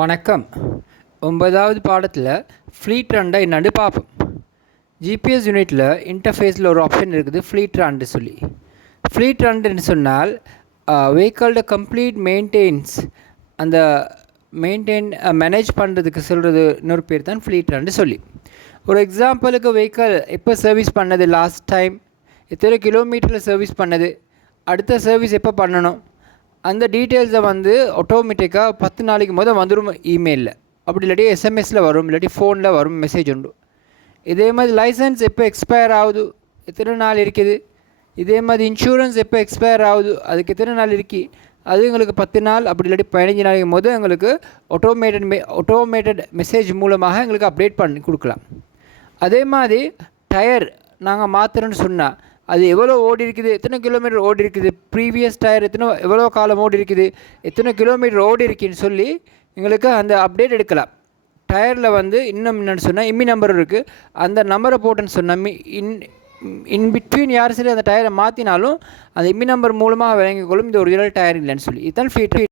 வணக்கம். 9வது பாடத்தில் ஃப்ளீட் ரன்னை என்னன்னு பார்ப்போம். ஜிபிஎஸ் யூனிட்டில் இன்டர்ஃபேஸில் ஒரு ஆப்ஷன் இருக்குது, ஃப்ளீட் ரன்னு சொல்லி. ஃப்ளீட் ரன்னு சொன்னால் வெஹிக்கிளோட கம்ப்ளீட் மெயின்டெயின்ஸ், அந்த மேனேஜ் பண்ணுறதுக்கு சொல்கிறது இன்னொரு பேர் தான் ஃப்ளீட் ரன்னு சொல்லி. ஒரு எக்ஸாம்பிளுக்கு வெஹிக்கிள் எப்போ சர்வீஸ் பண்ணது, லாஸ்ட் டைம் எத்தனை கிலோமீட்டரில் சர்வீஸ் பண்ணது, அடுத்த சர்வீஸ் எப்போ பண்ணணும், அந்த டீட்டெயில்ஸை ஆட்டோமேட்டிக்காக 10 நாளைக்கு வந்துடும் இமெயிலில். அப்படி இல்லாட்டி எஸ்எம்எஸில் வரும், இல்லாட்டி ஃபோனில் வரும், மெசேஜ் உண்டு. இதே மாதிரி லைசன்ஸ் எப்போ எக்ஸ்பயர் ஆகுது, எத்தனை நாள் இருக்குது, இதே மாதிரி இன்சூரன்ஸ் எப்போ எக்ஸ்பயர் ஆகுது, அதுக்கு எத்தனை நாள் இருக்குது, அது எங்களுக்கு 10 நாள் அப்படி இல்லாட்டி 15 நாளைக்கு எங்களுக்கு ஆட்டோமேட்டட் மெசேஜ் மூலமாக எங்களுக்கு அப்டேட் பண்ணி கொடுக்கலாம். அதே மாதிரி டயர் நாங்கள் மாற்றுறோன்னு சொன்னால் அது எவ்வளோ ஓடி இருக்குது, எத்தனை கிலோமீட்டர் ஓடி இருக்குது, ப்ரீவியஸ் டயர் எவ்வளோ காலம் ஓடி இருக்குது, எத்தனை கிலோமீட்டர் ஓடி இருக்குன்னு சொல்லி எங்களுக்கு அந்த அப்டேட் எடுக்கலாம். டயரில் இன்னும் என்னென்னு சொன்னால் இம்மி நம்பர் இருக்குது, அந்த நம்பரை போட்டுன்னு சொன்னால் இன் பிட்வீன் யார் சரி அந்த டயரை மாற்றினாலும் அந்த இம்மி நம்பர் மூலமாக விளங்கிக்கொள்ளும் இது ஒரிஜினல் டயர் இல்லைன்னு சொல்லி. இதுதான் ஃப்ளீட்